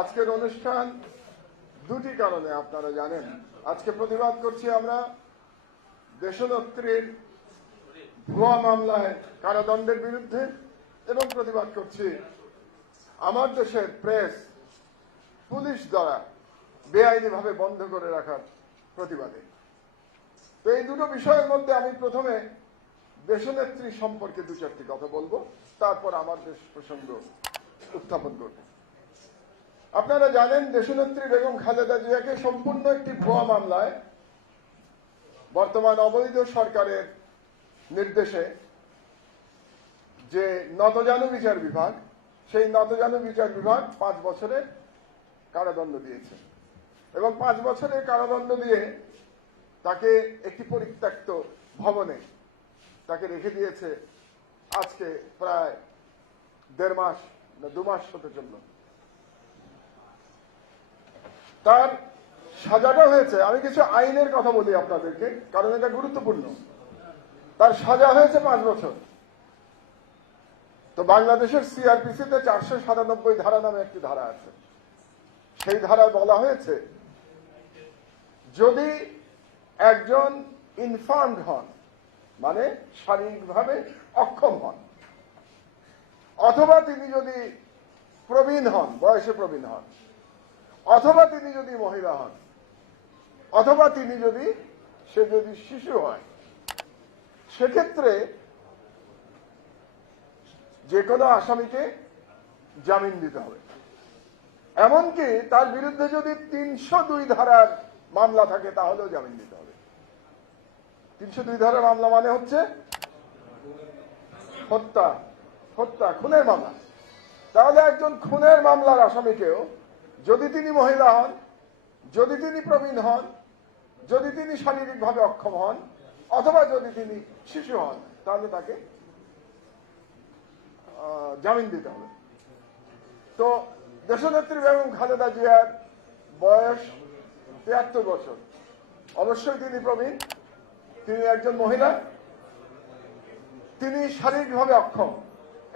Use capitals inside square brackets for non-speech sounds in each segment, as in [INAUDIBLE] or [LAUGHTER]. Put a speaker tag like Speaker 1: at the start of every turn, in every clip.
Speaker 1: আজকের অনুষ্ঠান দুটি কারণে আপনারা জানেন। আজকে প্রতিবাদ করছি আমরা দেশনেত্রীর ভুয়া মামলায় কারাদণ্ডের বিরুদ্ধে এবং প্রতিবাদ করছি আমার দেশের প্রেস, পুলিশ দ্বারা বেআইনিভাবে বন্ধ করে রাখার প্রতিবাদে। তো এই দুটো বিষয়ের মধ্যে আমি প্রথমে দেশনেত্রী সম্পর্কে দু চারটি কথা বলব, তারপর আমার দেশ প্রসঙ্গ উত্থাপন করব। আপনারা জানেন, দেশনেত্রী বেগম খালেদা জিয়াকে সম্পূর্ণ একটি ভুয়া মামলায় বর্তমান অবৈধ সরকারের নির্দেশে যে নতজানু বিচার বিভাগ, সেই নতজানু বিচার বিভাগ পাঁচ বছরের কারাদণ্ড দিয়েছে। এবং পাঁচ বছরের কারাদণ্ড দিয়ে তাকে একটি পরিত্যক্ত ভবনে রেখে দিয়েছে আজকে প্রায় দেড় মাস না দু মাস হতে চলল। তার সাজাটা হয়েছে, আমি কিছু আইনের কথা বলি আপনাদেরকে, কারণ এটা গুরুত্বপূর্ণ। তার সাজা হয়েছে পাঁচ বছর। তো বাংলাদেশের সিআরপিসিতে চারশো সাতানব্বই ধারা নামে একটি ধারা আছে। সেই ধারায় বলা হয়েছে, যদি একজন ইনফার্মড হন মানে শারীরিকভাবে অক্ষম হন। অথবা তিনি যদি প্রবীণ হন, বয়সে প্রবীণ হন, অথবা তিনি যদি মহিলা হন, অথবা তিনি যদি, সে যদি শিশু হয়, সেক্ষেত্রে যে কোনো আসামিকে জামিন দিতে হবে। এমনকি তার বিরুদ্ধে যদি তিনশো দুই ধারার মামলা থাকে, তাহলেও জামিন দিতে হবে। তিনশো দুই ধারার মামলা মানে হচ্ছে হত্যা হত্যা, খুনের মামলা। তাহলে একজন খুনের মামলার আসামিকেও যদি তিনি মহিলা হন, যদি তিনি প্রবীণ হন, যদি তিনি শারীরিকভাবে অক্ষম হন, অথবা যদি তিনি শিশু হন, তাহলে তাকে জামিন দিতে হবে। তো দেশনেত্রী বেগম খালেদা জিয়ার বয়স তিয়াত্তর বছর। অবশ্যই তিনি প্রবীণ। তিনি একজন মহিলা। তিনি শারীরিকভাবে অক্ষম।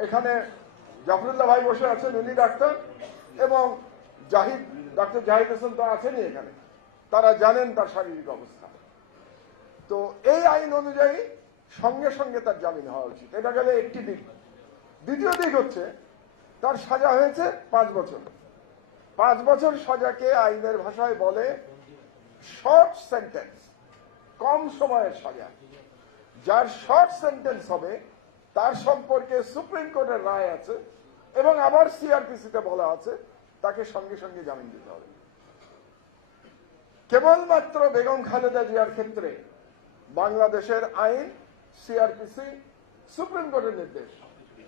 Speaker 1: এখানে জাফরুল্লাহ ভাই বসে আছেন, উনি ডাক্তার এবং জাহিদ, ডাক্তার জাহিদ হাসান তো আছেনই এখানে। তারা জানেন তার শারীরিক অবস্থা। তো এই আইন অনুযায়ী সঙ্গে সঙ্গে তার জামিন হওয়া উচিত। এটা গেলে একটি দিক। দ্বিতীয় দিক হচ্ছে, তার সাজা হয়েছে পাঁচ বছর। পাঁচ বছর সাজাকে আইনের ভাষায় বলে শর্ট সেন্টেন্স কম সময়ের সাজা। যার শর্ট সেন্টেন্স হবে, তার সম্পর্কে সুপ্রিম কোর্টের রায় আছে এবং আবার সিআরপিসিতে বলা আছে, তাকে সঙ্গে সঙ্গে জামিন দিতে হবে। কেবলমাত্র বেগম খালেদা জিয়ার ক্ষেত্রে বাংলাদেশের আইন সিআরপিসি সুপ্রিম কোর্টের নির্দেশ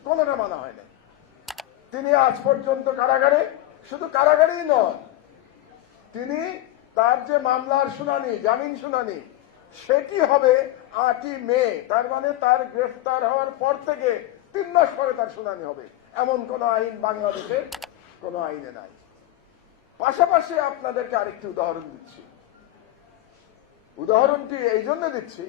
Speaker 1: কোনটা মানা হয় না তিনি আজ পর্যন্ত কারাগারে, শুধু কারাগারেই নন তিনি তার যে মামলার শুনানি, জামিন শুনানি সেটি হবে আটই মে, তার মানে তার গ্রেফতার হওয়ার পর থেকে তিন মাস পরে তার শুনানি হবে। এমন কোন আইন বাংলাদেশের কোন আইনে নাই। পাশাপাশি আপনাদেরকে আরেকটি উদাহরণ দিচ্ছি। উদাহরণটি এই জন্য দিচ্ছি,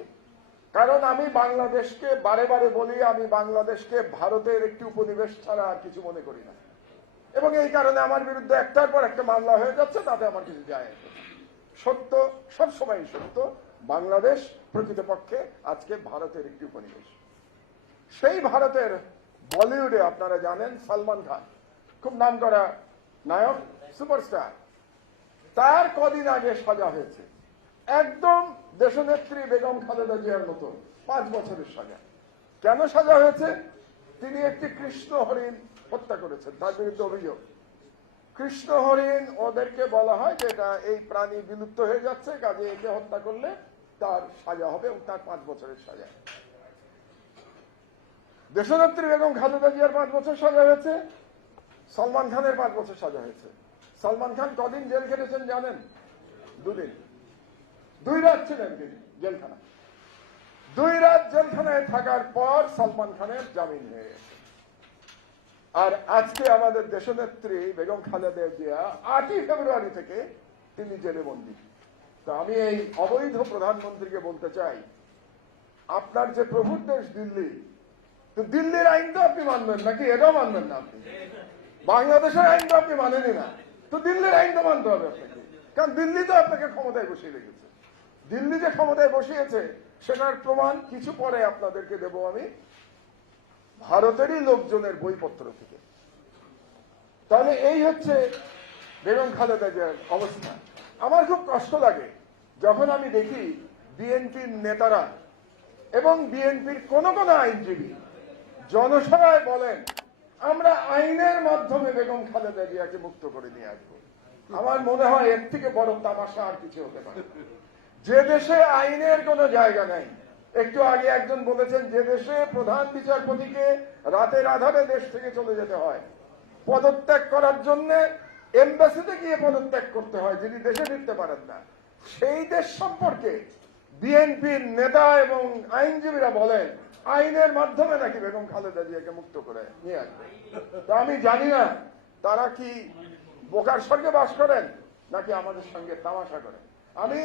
Speaker 1: কারণ আমি বাংলাদেশকে বারে বারে বলি, আমি বাংলাদেশকে ভারতের একটি উপনিবেশ ছাড়া আর কিছু মনে করি না। এবং এই কারণে আমার বিরুদ্ধে একটার পর একটা মামলা হয়ে যাচ্ছে, তাতে আমার কিছু যায় সত্য সবসময় সত্য বাংলাদেশ প্রকৃতপক্ষে আজকে ভারতের একটি উপনিবেশ। সেই ভারতের বলিউডে আপনারা জানেন সালমান খান। খুব নাম করা নায়ক, সুপারস্টার। তার কদিন আগে সাজা হয়েছে। একদম দেশনেত্রী বেগম খালেদা জিয়ার মতো পাঁচ বছরের সাজা। কেন সাজা হয়েছে? তিনি একটি কৃষ্ণ হরিণ হত্যা করেছেন, তার বিরুদ্ধে অভিযোগ। কৃষ্ণ হরিণ ওদেরকে বলা হয় যে এই প্রাণী বিলুপ্ত হয়ে যাচ্ছে, কাজে একে হত্যা করলে তার সাজা হবে এবং তার পাঁচ বছরের সাজা। দেশনেত্রী বেগম খালেদা জিয়ার পাঁচ বছর সাজা হয়েছে, সলমান খানের পাঁচ বছর সাজা হয়েছে। সলমান খান কদিন জেল খেটেছেন জানেন? দুদিন। দুই রাত ছিলেন তিনি জেলখানা দুই রাত জেলখানায় থাকার পর সলমান খানের জামিন হয়ে গেছে। আর আজকে আমাদের দেশনেত্রী বেগম খালেদা জিয়া আটই ফেব্রুয়ারি থেকে তিনি জেলে বন্দী। তো আমি এই অবৈধ প্রধানমন্ত্রীকে বলতে চাই, আপনার যে প্রভুর দেশ দিল্লি, তো দিল্লির আইন তো আপনি মানবেন নাকি এটাও মানবেন না আপনি? বাংলাদেশের আইন তো আপনি মানেনই না। তো দিল্লির আইন তো মানতে হবে আপনাকে। কারণ দিল্লি তো আপনাকে ক্ষমতায় বসিয়ে রেখেছে। দিল্লি যে ক্ষমতায় বসিয়েছে, সেটার প্রমাণ কিছু পরে আপনাদেরকে দেব আমি। ভারতেরই লোকজনের বইপত্র থেকে। তাহলে এই হচ্ছে বেগম খালেদা জিয়ার অবস্থা। আমার খুব কষ্ট লাগে যখন আমি দেখি বিএনপির নেতারা এবং বিএনপির কোন কোন আইনজীবী জনসভায় বলেন, আমরা আইনের মাধ্যমে বেগম খালেদা জিয়াকে মুক্ত করে নিয়ে আসব। আমার মনে হয় এর থেকে বড় তামাশা আর কিছু হতে পারে যে দেশে আইনের কোনো জায়গা নাই একটু আগে একজন বলেছেন যে দেশে প্রধান বিচারপতিকে রাতের আধারে দেশ থেকে চলে যেতে হয়। পদত্যাগ করার জন্য এমবাসিতে গিয়ে পদত্যাগ করতে হয়, যিনি দেশে ফিরতে পারেন না। সেই দেশ সম্পর্কে বিএনপির নেতা এবং আইনজীবীরা বলেন, আইনের মাধ্যমে নাকি বেগম খালেদা জিয়াকে মুক্ত করে নিয়ে আসবে। তো আমি জানি না, তারা কি বোকার সঙ্গে বাস করেন, নাকি আমাদের সঙ্গে তামাশা করেন? আমি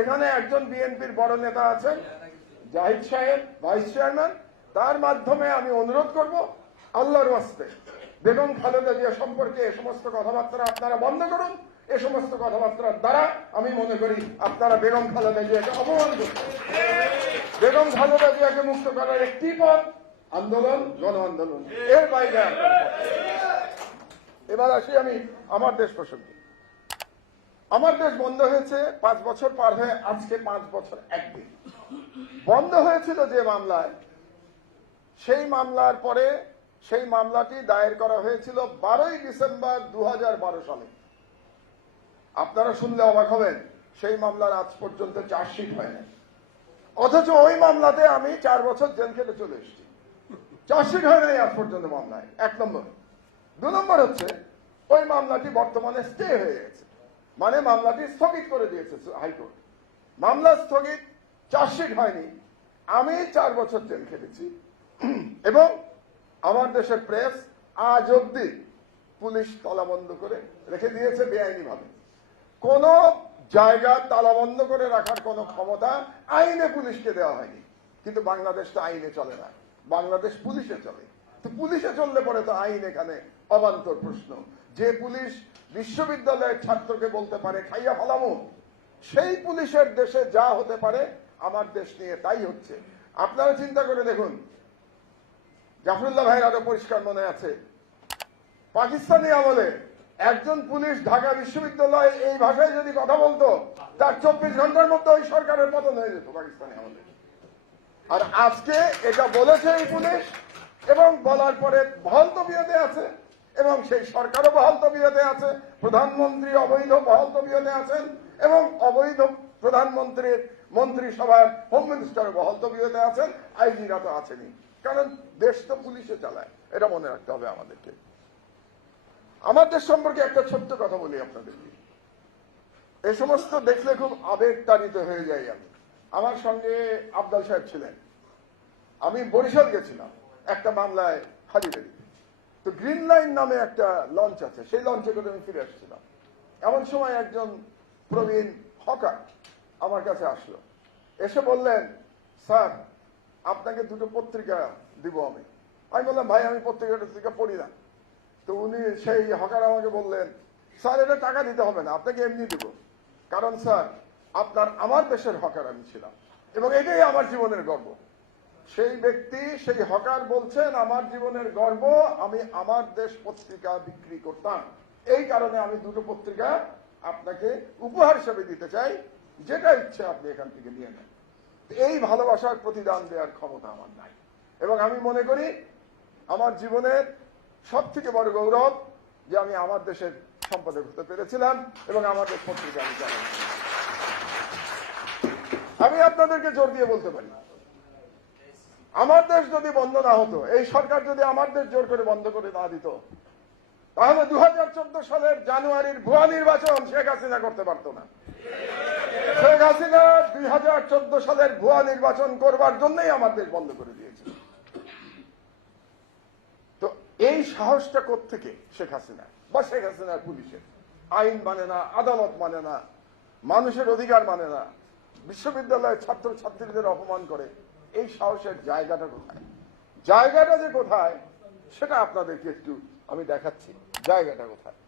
Speaker 1: এখানে একজন বিএনপির বড় নেতা আছেন জাহিদ সাহেব, ভাইস চেয়ারম্যান, তার মাধ্যমে আমি অনুরোধ করব আল্লাহর ওয়াস্তে। বেগম খালেদা জিয়া সম্পর্কে এ সমস্ত কথাবার্তা আপনারা বন্ধ করুন। এ সমস্ত কথাবার্তার দ্বারা আমি মনে করি আপনারা বেগম খালেদা জিয়াকে অপমান বেগম খালেদা জিয়াকে মুক্ত করার একটি পথ, আন্দোলন গণ আন্দোলন এর বাইরে। এবার আসি আমি আমার দেশ প্রসঙ্গে। আমার দেশ বন্ধ হয়েছে পাঁচ বছর পার হয়ে আজকে পাঁচ বছর একদিন। বন্ধ হয়েছিল যে মামলায়, সেই মামলার পরে সেই মামলাটি দায়ের করা হয়েছিল বারোই ডিসেম্বর দু হাজার বারো সালে। আপনারা শুনলে অবাক হবেন, সেই মামলার আজ পর্যন্ত চার্জশিট হয় না অথচ ওই মামলাতে আমি চার বছর জেল খেটে চলে এসেছি। চার্জশিট হয় নাই আজ পর্যন্ত মামলায়। এক নম্বর। দু নম্বর হচ্ছে, ওই মামলাটি বর্তমানে স্টে হয়ে গেছে। মানে মামলাটি স্থগিত করে দিয়েছে হাইকোর্ট। মামলা স্থগিত, চার্জশিট হয়নি। আমি চার বছর জেল খেটেছি। [CLEARS THROAT] এবং আমার দেশের প্রেস আজ অব্দি পুলিশ তালাবন্ধ করে রেখে দিয়েছে বেআইনি ভাবে কোন জায়গা তালাবন্ধ করে রাখার কোন ক্ষমতা আইনে পুলিশকে দেওয়া হয়নি। কিন্তু বাংলাদেশ তো আইনে চলে না। বাংলাদেশ পুলিশে চলে। তো পুলিশে চললে পরে তো আইন এখানে অবান্তর প্রশ্ন। যে পুলিশ বিশ্ববিদ্যালয়ের ছাত্রকে বলতে পারে, খাইয়া ফলামো। সেই পুলিশের দেশে যা হতে পারে, আমার দেশ নিয়ে তাই হচ্ছে। আপনারা চিন্তা করে দেখুন, জাফরুল্লাহ ভাইয়ের আরও পরিষ্কার মনে আছে। পাকিস্তানি আমলে একজন পুলিশ ঢাকা বিশ্ববিদ্যালয়ে এই ভাষায় যদি কথা বলতো, তার চব্বিশ ঘণ্টার মধ্যে ওই সরকারের পতন হয়ে যেত পাকিস্তানি আমলে। আর আজকে এটা বলেছে এই পুলিশ, এবং বলার পরে বহাল তবিয়তে আছে। এবং সেই সরকারও বহাল তবিয়তে আছে, প্রধানমন্ত্রী অবৈধ বহাল তবিয়তে আছেন, এবং অবৈধ প্রধানমন্ত্রীর মন্ত্রিসভার হোম মিনিস্টার বহাল তবিয়তে আছেন, আইজিরা তো আছেনই। কারণ দেশ তো পুলিশে চালায়, এটা মনে রাখতে হবে আমাদেরকে। আমার দেশ সম্পর্কে একটা ছোট্ট কথা বলি আপনাদেরকে। এ সমস্ত দেখলে খুব আবেগ তাড়িত হয়ে যাই আমি। আমার সঙ্গে আবদাল সাহেব ছিলেন। আমি বরিশাল গেছিলাম, একটা মামলায় হাজিবেরি তো গ্রিন লাইন নামে একটা লঞ্চ আছে, সেই লঞ্চে করে আমি ফিরে আসছিলাম। এমন সময় একজন প্রবীণ হকার আমার কাছে আসলো। এসে বললেন, স্যার, আপনাকে দুটো পত্রিকা দিব আমি। আমি বললাম, ভাই, আমি পত্রিকা টত্রিকা পড়ি না। তো উনি সেই হকার আমাকে বললেন, স্যার, এটা টাকা দিতে হবে না, আপনাকে এমনি দেব। কারণ, স্যার, আপনার, আমার দেশের হকার আমি ছিলাম এবং এটাই আমার জীবনের গর্ব। সেই ব্যক্তি, সেই হকার বলছেন, আমার জীবনের গর্ব, আমি আমার দেশ পত্রিকা বিক্রি করতাম। এই কারণে আমি দুটো পত্রিকা আপনাকে উপহার হিসেবে দিতে চাই, যেটা ইচ্ছে আপনি এখান থেকে নিয়ে নেন। এই ভালোবাসার প্রতিদান দেওয়ার ক্ষমতা আমার নাই। এবং আমি মনে করি, আমার জীবনের সব থেকে বড় গৌরব যে আমি আমার দেশের সম্পাদক হতে পেরেছিলাম এবং আমার দেশ পত্রিকা আমি আমি আপনাদেরকে জোর দিয়ে বলতে পারি আমার দেশ যদি বন্ধ না হতো, এই সরকার যদি আমার দেশ জোর করে বন্ধ করে না দিত, তাহলে দুই হাজার চোদ্দ সালের জানুয়ারির ভুয়া নির্বাচন শেখ হাসিনা করতে পারতো না। শেখ হাসিনা দুই সালের ভুয়া নির্বাচন করবার জন্যই আমার দেশ বন্ধ করে দিয়েছে। তো এই সাহসটা থেকে শেখ হাসিনা? বা শেখ হাসিনার পুলিশের। আইন মানে না, আদালত মানে না, মানুষের অধিকার মানে না, বিশ্ববিদ্যালয়ের ছাত্র ছাত্রীদের অপমান করে। এই সাহসের জায়গাটা কোথায়? জায়গাটা যে কোথায়, সেটা আপনাদেরকে একটু আমি দেখাচ্ছি। জায়গাটা কোথায়?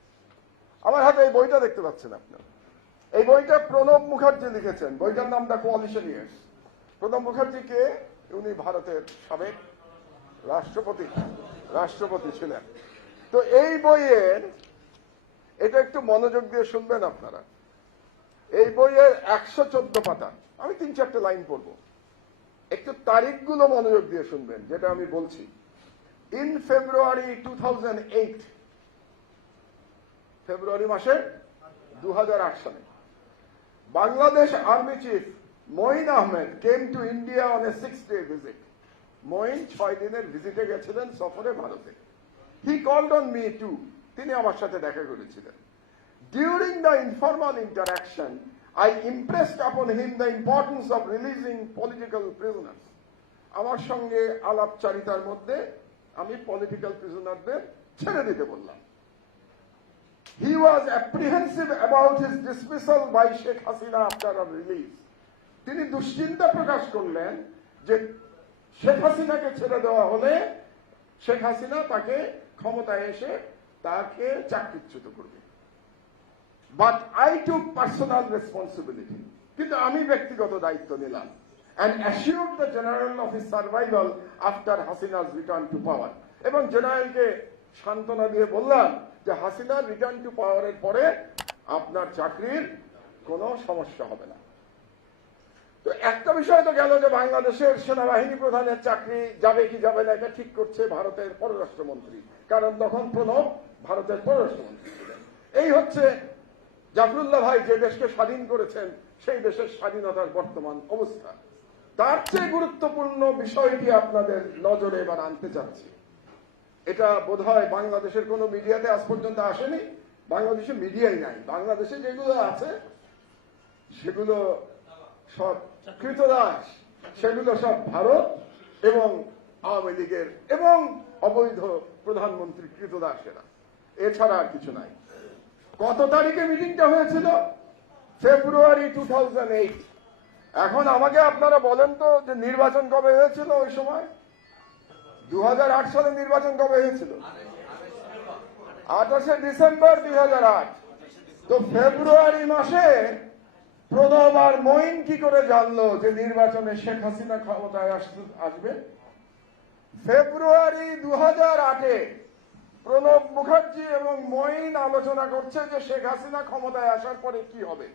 Speaker 1: আমার হাতে এই বইটা দেখতে পাচ্ছেন আপনারা এই বইটা প্রণব মুখার্জি লিখেছেন। বইটার নাম the coalition years Pranab Mukherjee কে উনি ভারতের সাবেক রাষ্ট্রপতি রাষ্ট্রপতি ছিলেন। তো এই বইয়ের, এটা একটু মনোযোগ দিয়ে শুনবেন আপনারা। এই বইয়ের একশো চোদ্দ পাতা। আমি তিন চারটে লাইন পড়ব। একটু তারিখগুলো মনোযোগ দিয়ে শুনবেন, যেটা আমি বলছি। ইন ফেব্রুয়ারি টু ফেব্রুয়ারি মাসে দু সালে, Bangladesh army chief Moin Ahmed came to India on a six day visit Moin ছয় দিনের ভিজিটে গেছিলেন সফরে ভারতে। He called on me to তিনি আমার সাথে দেখা করেছিলেন। During the informal interaction I impressed upon him the importance of releasing political prisoners আমার সঙ্গে আলাপচারিতার মধ্যে আমি পলিটিক্যাল প্রিজনারদের ছেড়ে দিতে বললাম। He was apprehensive about his dismissal by Sheikh Hasina after her release. তিনি দুশ্চিন্তা প্রকাশ করলেন যে শেখ হাসিনাকে ছেড়ে দেওয়া হলে শেখ হাসিনা তাকে ক্ষমতায় এসে তাকে চাকরিচ্যুত করবে। But I took personal responsibility কিন্তু আমি ব্যক্তিগত দায়িত্ব নিলাম। And assure the general of his survival after Hasina's return to power এবং জেনারেলকে সান্ত্বনা দিয়ে বললাম যে হাসিনার রিটার্ন টু পাওয়ারের পরে আপনার চাকরির কোনো সমস্যা হবে না। তো একটা বিষয় তো গেল যে, বাংলাদেশের সেনাবাহিনী প্রধানের চাকরি যাবে কি যাবে না, এটা ঠিক করছে ভারতের পররাষ্ট্রমন্ত্রী। কারণ তখন প্রণব ভারতের পররাষ্ট্রমন্ত্রী এই হচ্ছে জাফরুল্লাহ ভাই যে দেশকে স্বাধীন করেছেন, সেই দেশের স্বাধীনতার বর্তমান অবস্থা। তার চেয়ে গুরুত্বপূর্ণ বিষয়টি আপনাদের নজরে এবার আনতে চাচ্ছি। এটা বোধহয় বাংলাদেশের কোনো মিডিয়াতে আজ পর্যন্ত আসেনি, বাংলাদেশে মিডিয়াই নাই। বাংলাদেশে যেগুলো আছে, সেগুলো সব কৃতদাস, সেগুলো সব ভারত এবং আওয়ামী লীগের এবং অবৈধ প্রধানমন্ত্রী কৃতদাসেরা। এছাড়া আর কিছু নাই। কত তারিখে মিটিংটা হয়েছিল? ফেব্রুয়ারি টু এখন আমাকে আপনারা বলেন তো যে নির্বাচন কবে হয়েছিল ওই সময়? দু হাজার আট সালে নির্বাচন কবে হয়েছিল? আঠাশে ডিসেম্বর দু হাজার আট। তো ফেব্রুয়ারি মাসে প্রণব আর মঈন কি করে জানলো যে নির্বাচনে শেখ হাসিনা ক্ষমতায় আসবে? ফেব্রুয়ারি দু হাজার আটে প্রণব মুখার্জি এবং মঈন আলোচনা করছে যে শেখ হাসিনা ক্ষমতায় আসার পরে কি হবে?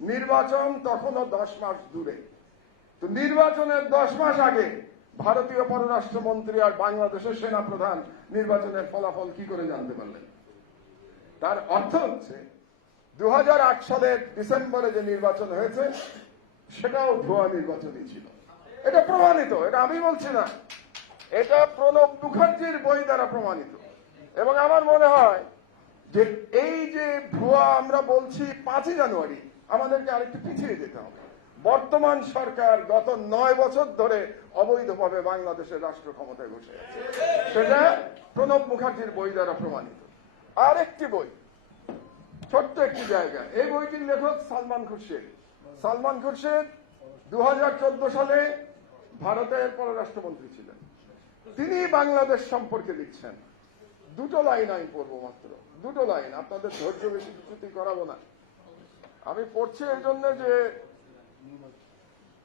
Speaker 1: নির্বাচন তখনও দশ মাস দূরে। তো নির্বাচনের দশ মাস আগে ভারতীয় পররাষ্ট্রমন্ত্রী আর বাংলাদেশের সেনা প্রধান নির্বাচনের ফলাফল কি করে জানতে পারলেন? তার অর্থ হচ্ছে দু সালের ডিসেম্বরে যে নির্বাচন হয়েছে, সেটাও ভুয়া নির্বাচনই ছিল। এটা প্রমাণিত, এটা আমি বলছি না। এটা প্রণব মুখার্জির বই দ্বারা প্রমাণিত। এবং আমার মনে হয় যে এই যে ভুয়া আমরা বলছি পাঁচই জানুয়ারি, আমাদেরকে আরেকটু পিছিয়ে যেতে হবে। বর্তমান সরকার গত নয় বছর ধরে অবৈধভাবে বাংলাদেশের রাষ্ট্র ক্ষমতায় বসে আছে। সেটা প্রণব মুখার্জির বই দ্বারা প্রমাণিত। আর একটি বই, ছোট্ট একটি জায়গা। এই বইটির লেখক সালমান খুরশেদ। সালমান খুরশেদ দু হাজার চোদ্দ সালে ভারতের পররাষ্ট্রমন্ত্রী ছিলেন। তিনি বাংলাদেশ সম্পর্কে লিখছেন। দুটো লাইন আমি পড়ব মাত্র। দুটো লাইন আপনাদের ধৈর্য বেশি কিছুতেই করাবো না। আমি পড়ছি এই জন্য যে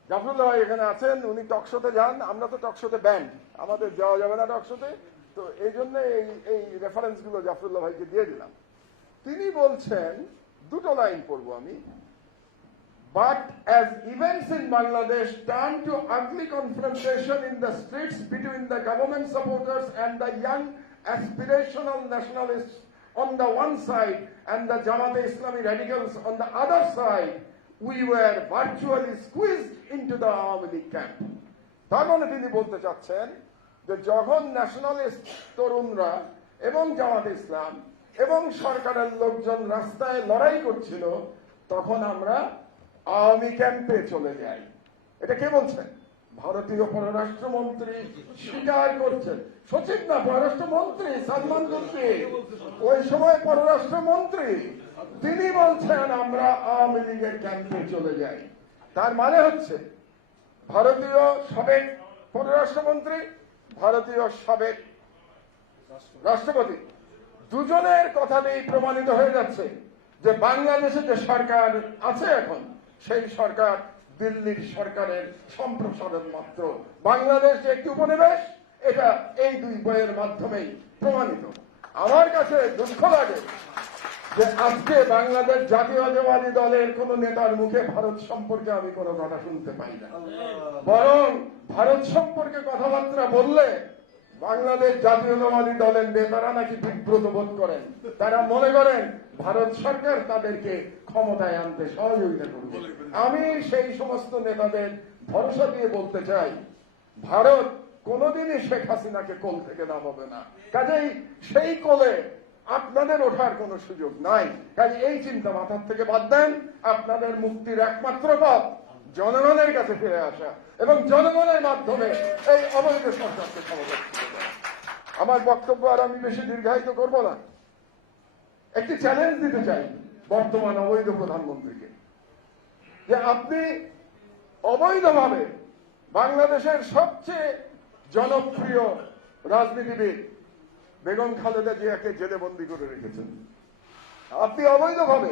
Speaker 1: জাফরুল্লাহ এখানে আছেন, উনি টকশোতে যান, আমরা তো টকশোতে ব্যান্ড আমাদের যাওয়া যাবে না টকশোতে। তো এই জন্য এই এই রেফারেন্সগুলো জাফরুল্লাহ ভাইকে দিয়ে দিলাম। তিনি বলছেন, দুটো লাইন পড়ব আমি। But as events in Bangladesh turn to ugly confrontation in the streets between the government supporters and the young aspirational nationalists on the one side and the Jamaat Islami radicals on the other side, we were virtually squeezed into the Awami camp. তার মানে তিনি বলতে চাচ্ছেন যে যখন nationalist তরুণরা এবং জামাত ইসলাম এবং সরকারের লোকজন রাস্তায় লড়াই করছিল তখন আমরা আওয়ামী ক্যাম্পে চলে যাই এটা কে বলছেন ভারতীয় পররাষ্ট্রমন্ত্রী স্বীকার করছেন। সচিব না? পররাষ্ট্রমন্ত্রী সালমান খুরশি ওই সময় পররাষ্ট্রমন্ত্রী, তিনি বলছেন, আমরা আওয়ামী লীগের ক্যাম্পে চলে যাই। তার মানে হচ্ছে, ভারতীয় সাবেক পররাষ্ট্রমন্ত্রী, ভারতীয় সাবেক রাষ্ট্রপতি, দুজনের কথাতেই প্রমাণিত হয়ে যাচ্ছে যে বাংলাদেশে যে সরকার আছে এখন, সেই সরকার দিল্লির সরকারের সম্প্রসারণ মাত্র। বাংলাদেশ একটি উপনিবেশ, এটা এই দুই বইয়ের মাধ্যমেই প্রমাণিত। আমার কাছে দুঃখ লাগে যে আজকে বাংলাদেশ জাতীয়তাবাদী দলের কোন নেতার মুখে ভারত সম্পর্কে আমি কোনো কথা শুনতে পাই না। বরং ভারত সম্পর্কে কথাবার্তা বললে বাংলাদেশ জাতীয়তাবাদী দলের নেতারা নাকি বিব্রত বোধ করেন। তারা মনে করেন ভারত সরকার তাদেরকে ক্ষমতায় আনতে সহযোগিতা করবে। আমি সেই সমস্ত নেতাদের ভরসা দিয়ে বলতে চাই, ভারত কোনোদিনই শেখ হাসিনাকে কোল থেকে নামাবে না। কাজেই সেই কোলে আপনাদের ওঠার কোনো সুযোগ নাই। কাজে এই চিন্তা মাথার থেকে বাদ দেন, আপনাদের মুক্তির একমাত্র পথ জনগণের কাছে ফিরে আসা এবং জনগণের মাধ্যমে এই অবৈধ সরকারকে ক্ষমতা আমার বক্তব্য আর আমি বেশি দীর্ঘায়িত করব না। একটি চ্যালেঞ্জ দিতে চাই বর্তমান অবৈধ প্রধানমন্ত্রীকে। যে আপনি অবৈধভাবে বাংলাদেশের সবচেয়ে জনপ্রিয় রাজনীতিবিদ বেগম খালেদা জিয়াকে জেলে বন্দি করে রেখেছেন। আপনি অবৈধভাবে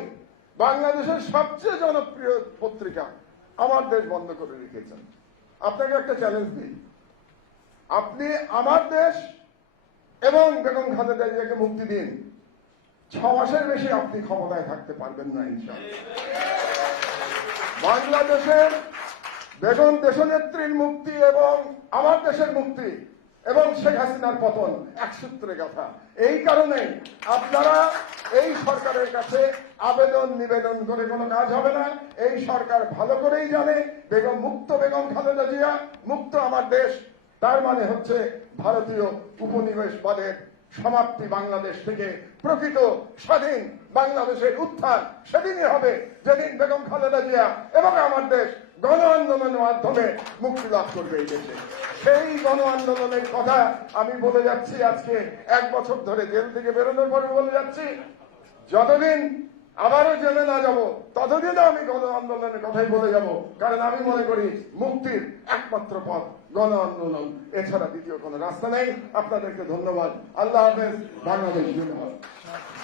Speaker 1: বাংলাদেশের সবচেয়ে জনপ্রিয় পত্রিকা আমার দেশ বন্ধ করে রেখেছেন। আপনাকে একটা চ্যালেঞ্জ দিই। আপনি আমার দেশ এবং বেগম খালেদা জিয়াকে মুক্তি দিন। ছ মাসের বেশি আপনি ক্ষমতায় থাকতে পারবেন না, ইনশাআল্লাহ। বাংলাদেশের বেগম দেশনেত্রীর মুক্তি এবং আমার দেশের মুক্তি এবং শেখ হাসিনার পতন এক সূত্রে কথা এই কারণে আপনারা এই সরকারের কাছে আবেদন নিবেদন করে কোনো কাজ হবে না। এই সরকার ভালো করেই জানে, বেগম মুক্ত বেগম খালেদা জিয়া, মুক্ত আমার দেশ, তার মানে হচ্ছে ভারতীয় উপনিবেশবাদের সমাপ্তি বাংলাদেশ থেকে প্রকৃত স্বাধীন বাংলাদেশের উত্থান সেদিনই হবে। যেদিন বেগম খালেদা জিয়া এবং আমার দেশ গণ আন্দোলনের মাধ্যমে মুক্তি লাভ করবে এই দেশে। সেই গণ আন্দোলনের কথা আমি বলে যাচ্ছি আজকে। এক বছর ধরে জেল থেকে বেরোনোর পরে বলে যাচ্ছি। যতদিন আবারও জেলে না যাব। ততদিন আমি গণ আন্দোলনের কথাই বলে যাব। কারণ আমি মনে করি, মুক্তির একমাত্র পথ গণ আন্দোলন এছাড়া দ্বিতীয় কোনো রাস্তা নেই। আপনাদেরকে ধন্যবাদ। আল্লাহ হাফেজ। বাংলাদেশ জিন্দাবাদ।